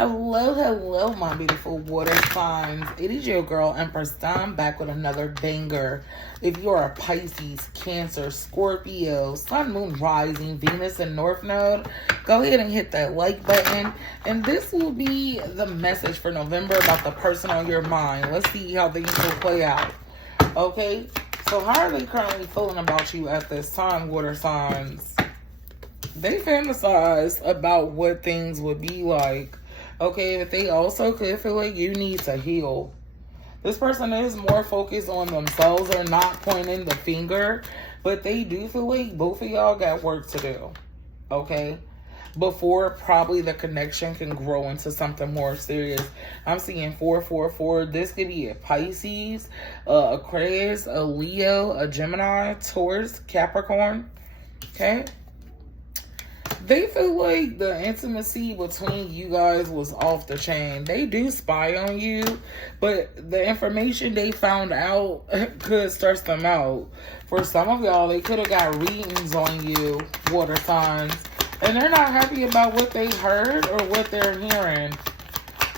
Hello, my beautiful water signs. It is your girl, Empress Dom, back with another banger. If you're a Pisces, Cancer, Scorpio, Sun, Moon, Rising, Venus, and North Node, go ahead and hit that like button. And this will be the message for November about the person on your mind. Let's see how things will play out. Okay? So how are they currently feeling about you at this time, water signs? They fantasize about what things would be like. Okay, but they also could feel like you need to heal. This person is more focused on themselves. They're not pointing the finger, but they do feel like both of y'all got work to do. Okay? Before probably the connection can grow into something more serious. I'm seeing 444. This could be a Pisces, Aquarius, a Leo, a Gemini, Taurus, Capricorn. Okay? They feel like the intimacy between you guys was off the chain. They do spy on you, but the information they found out could stress them out. For some of y'all, they could have got readings on you, water signs, and they're not happy about what they heard or what they're hearing.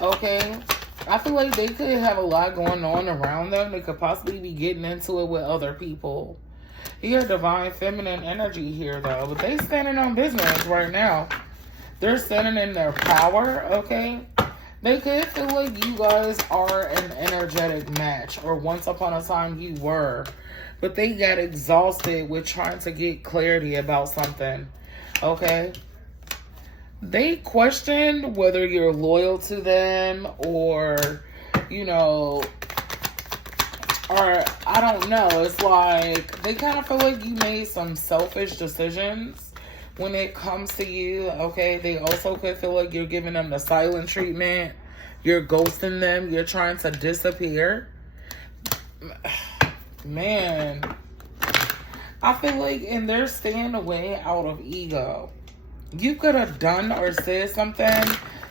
Okay? I feel like they could have a lot going on around them. They could possibly be getting into it with other people. You got divine feminine energy here, though. But they standing on business right now. They're standing in their power, okay? They could feel like you guys are an energetic match. Or once upon a time you were. But they got exhausted with trying to get clarity about something, okay? They questioned whether you're loyal to them or, you know... Or, I don't know, it's like, they kind of feel like you made some selfish decisions when it comes to you, okay? They also could feel like you're giving them the silent treatment. You're ghosting them. You're trying to disappear. Man. I feel like, and they're staying away out of ego. You could have done or said something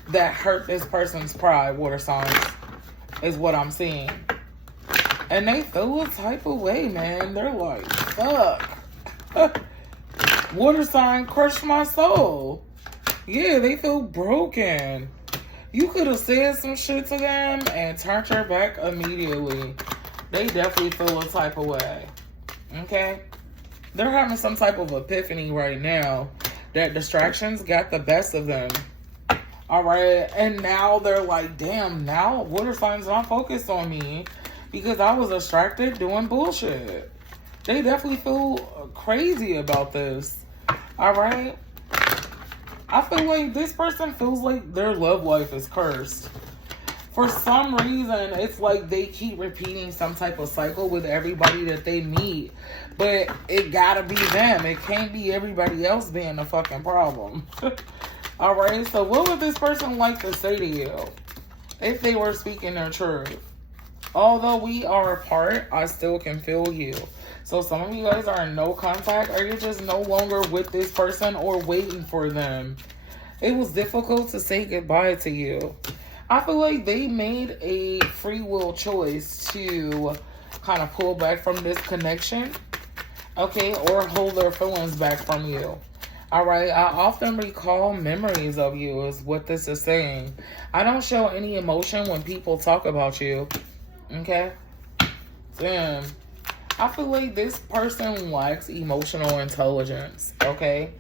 that hurt this person's pride, water signs, is what I'm seeing. And they feel a type of way, man. They're like, fuck. Water sign crushed my soul. Yeah, they feel broken. You could have said some shit to them and turned your back immediately. They definitely feel a type of way. Okay? They're having some type of epiphany right now that distractions got the best of them. Alright? And now they're like, damn, now water signs not focused on me. Because I was distracted doing bullshit. They definitely feel crazy about this. Alright? I feel like this person feels like their love life is cursed. For some reason, it's like they keep repeating some type of cycle with everybody that they meet. But it gotta be them. It can't be everybody else being the fucking problem. Alright? So what would this person like to say to you if they were speaking their truth? Although we are apart, I still can feel you. So some of you guys are in no contact, or you're just no longer with this person or waiting for them. It was difficult to say goodbye to you. I feel like they made a free will choice to kind of pull back from this connection, okay, or hold their feelings back from you. Alright, I often recall memories of you is what this is saying. I don't show any emotion when people talk about you. Okay? Damn. I feel like this person lacks emotional intelligence. Okay?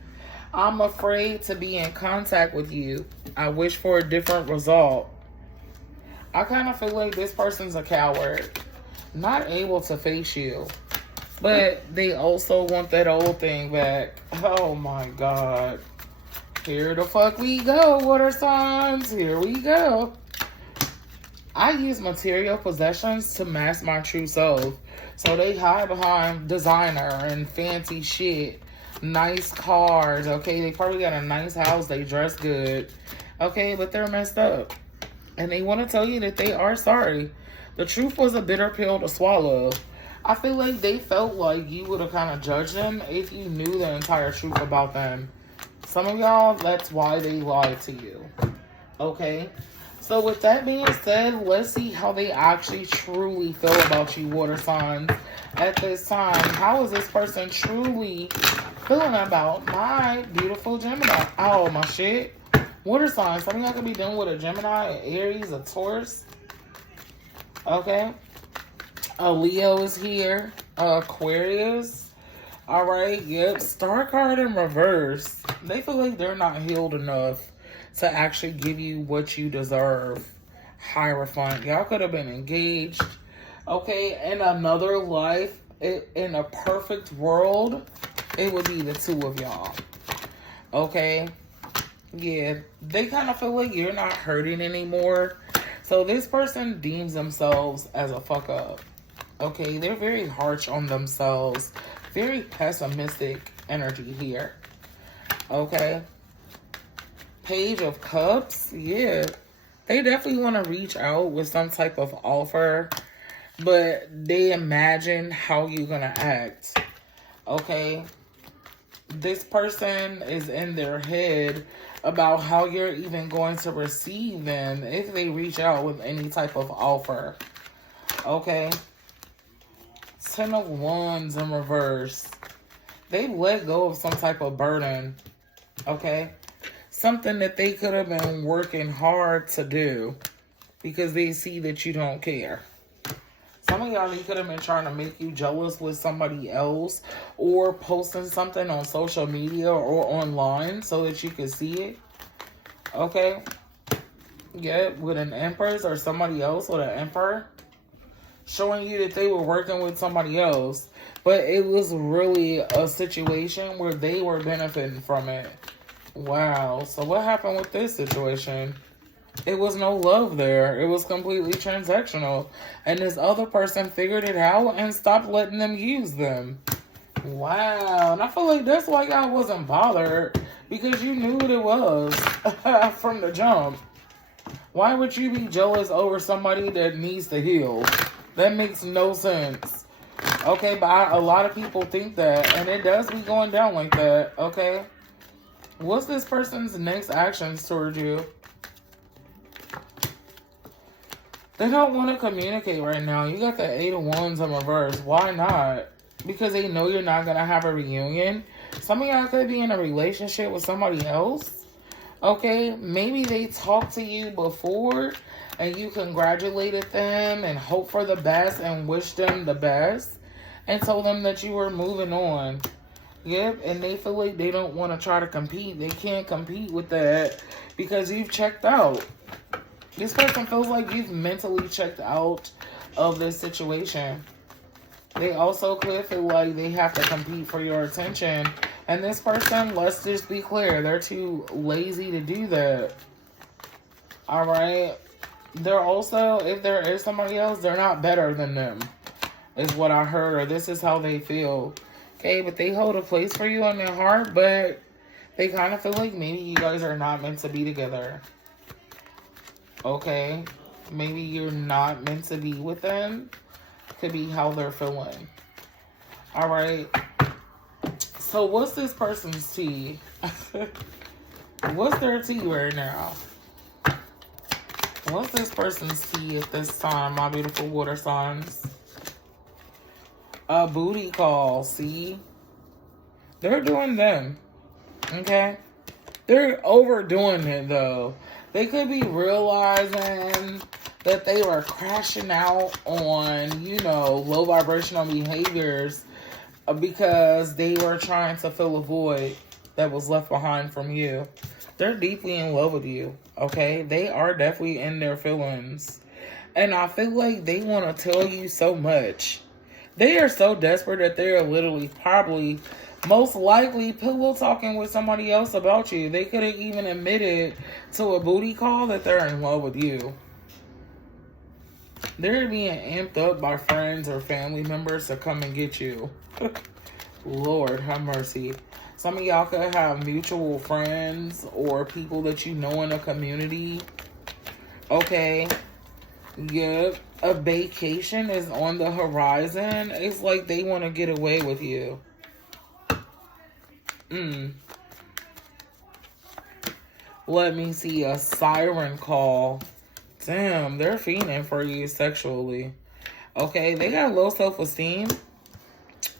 I'm afraid to be in contact with you. I wish for a different result. I kind of feel like this person's a coward. Not able to face you. But they also want that old thing back. Oh my God. Here the fuck we go, water signs. Here we go. I use material possessions to mask my true self. So they hide behind designer and fancy shit. Nice cars, okay? They probably got a nice house. They dress good. Okay, but they're messed up. And they want to tell you that they are sorry. The truth was a bitter pill to swallow. I feel like they felt like you would have kind of judged them if you knew the entire truth about them. Some of y'all, that's why they lied to you. Okay? So with that being said, let's see how they actually truly feel about you, water signs, at this time. How is this person truly feeling about my beautiful Gemini? Oh, my shit. Water signs. Some of y'all could be dealing with a Gemini, an Aries, a Taurus. Okay. A Leo is here. Aquarius. All right. Yep. Star card in reverse. They feel like they're not healed enough to actually give you what you deserve. Hierophant. Y'all could have been engaged. Okay. In another life, in a perfect world, it would be the two of y'all. Okay. Yeah. They kind of feel like you're not hurting anymore. So this person deems themselves as a fuck up. Okay, they're very harsh on themselves. Very pessimistic energy here. Okay. Page of Cups. Yeah. They definitely want to reach out with some type of offer. But they imagine how you're going to act. Okay. This person is in their head about how you're even going to receive them if they reach out with any type of offer. Okay. 10 of Wands in reverse. They let go of some type of burden. Okay. Something that they could have been working hard to do because they see that you don't care. Some of y'all, they could have been trying to make you jealous with somebody else or posting something on social media or online so that you could see it. Okay. Yeah, with an Empress or somebody else with an Emperor. Showing you that they were working with somebody else. But it was really a situation where they were benefiting from it. Wow. So what happened with this situation? It was no love there. It was completely transactional. And this other person figured it out and stopped letting them use them. Wow. And I feel like that's why y'all wasn't bothered. Because you knew what it was from the jump. Why would you be jealous over somebody that needs to heal? That makes no sense. Okay, but a lot of people think that. And it does be going down like that. Okay. What's this person's next actions towards you? They don't want to communicate right now. You got the 8 of Wands in reverse. Why not? Because they know you're not going to have a reunion. Some of y'all could be in a relationship with somebody else. Okay? Maybe they talked to you before and you congratulated them and hoped for the best and wished them the best and told them that you were moving on. Yep, and they feel like they don't want to try to compete. They can't compete with that because you've checked out. This person feels like you've mentally checked out of this situation. They also could feel like they have to compete for your attention. And this person, let's just be clear, they're too lazy to do that. Alright? They're also, if there is somebody else, they're not better than them. Is what I heard. This is how they feel. Okay, but they hold a place for you in their heart, but they kind of feel like maybe you guys are not meant to be together. Okay, maybe you're not meant to be with them. Could be how they're feeling. All right. So what's this person's tea? What's their tea right now? What's this person's tea at this time, my beautiful water signs? A booty call, see? They're doing them. Okay? They're overdoing it, though. They could be realizing that they were crashing out on, you know, low vibrational behaviors because they were trying to fill a void that was left behind from you. They're deeply in love with you, okay? They are definitely in their feelings. And I feel like they want to tell you so much. They are so desperate that they're literally probably most likely pillow talking with somebody else about you. They could have even admitted to a booty call that they're in love with you. They're being amped up by friends or family members to come and get you. Lord have mercy. Some of y'all could have mutual friends or people that you know in a community. Okay. Yep. A vacation is on the horizon. It's like they want to get away with you. Let me see. A siren call. Damn, they're fiending for you sexually. Okay, they got low self-esteem.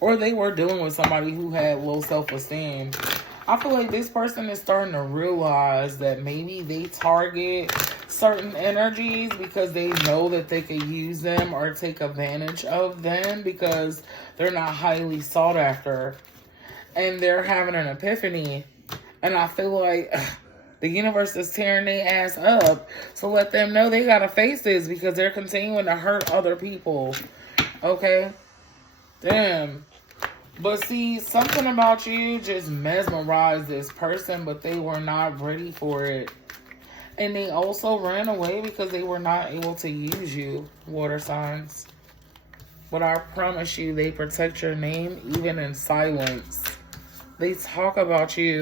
Or they were dealing with somebody who had low self-esteem. I feel like this person is starting to realize that maybe they target certain energies because they know that they could use them or take advantage of them because they're not highly sought after. And they're having an epiphany. And I feel like the universe is tearing their ass up. So let them know they gotta face this because they're continuing to hurt other people. Okay? Damn. But see, something about you just mesmerized this person, but they were not ready for it. And they also ran away because they were not able to use you, water signs. But I promise you, they protect your name even in silence. They talk about you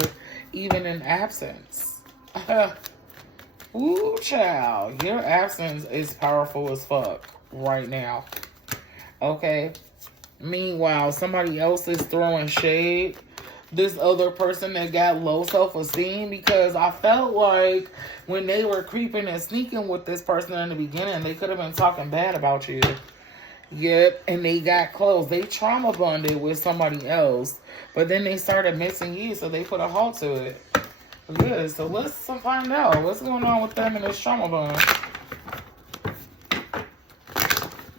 even in absence. Ooh, child. Your absence is powerful as fuck right now. Okay? Meanwhile, somebody else is throwing shade. This other person that got low self-esteem, because I felt like when they were creeping and sneaking with this person in the beginning, they could have been talking bad about you. Yep, and they got close. They trauma bonded with somebody else, but then they started missing you, so they put a halt to it. Good, so let's find out what's going on with them in this trauma bond.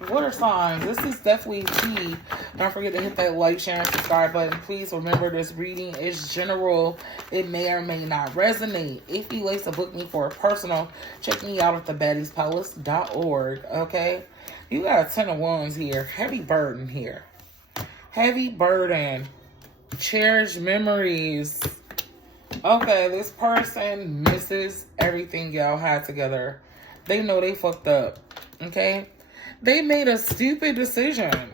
Water signs, this is definitely key. Don't forget to hit that like, share, and subscribe button. Please remember this reading is general. It may or may not resonate. If you like to book me for a personal, check me out at thebaddiespalace.org, okay? You got a 10 of wands here. Heavy burden here. Heavy burden. Cherished memories. Okay, this person misses everything y'all had together. They know they fucked up, okay? They made a stupid decision.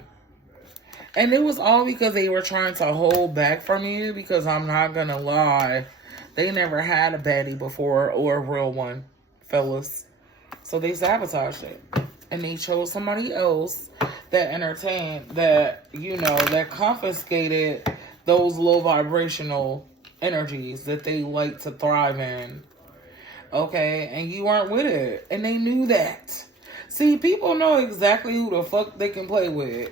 And it was all because they were trying to hold back from you, because I'm not going to lie, they never had a baddie before, or a real one, fellas. So they sabotaged it. And they chose somebody else that entertained, that, you know, that confiscated those low vibrational energies that they like to thrive in. Okay? And you weren't with it. And they knew that. See, people know exactly who the fuck they can play with.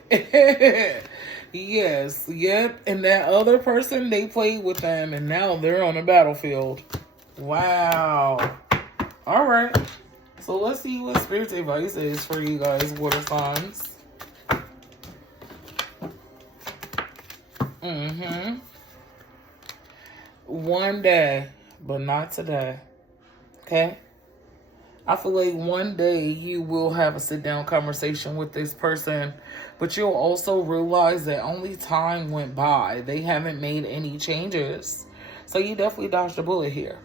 Yes, yep. And that other person, they played with them, and now they're on the battlefield. Wow. All right. So let's see what Spirit's advice is for you guys, water signs. One day, but not today. Okay? I feel like one day you will have a sit-down conversation with this person, but you'll also realize that only time went by. They haven't made any changes. So you definitely dodged a bullet here.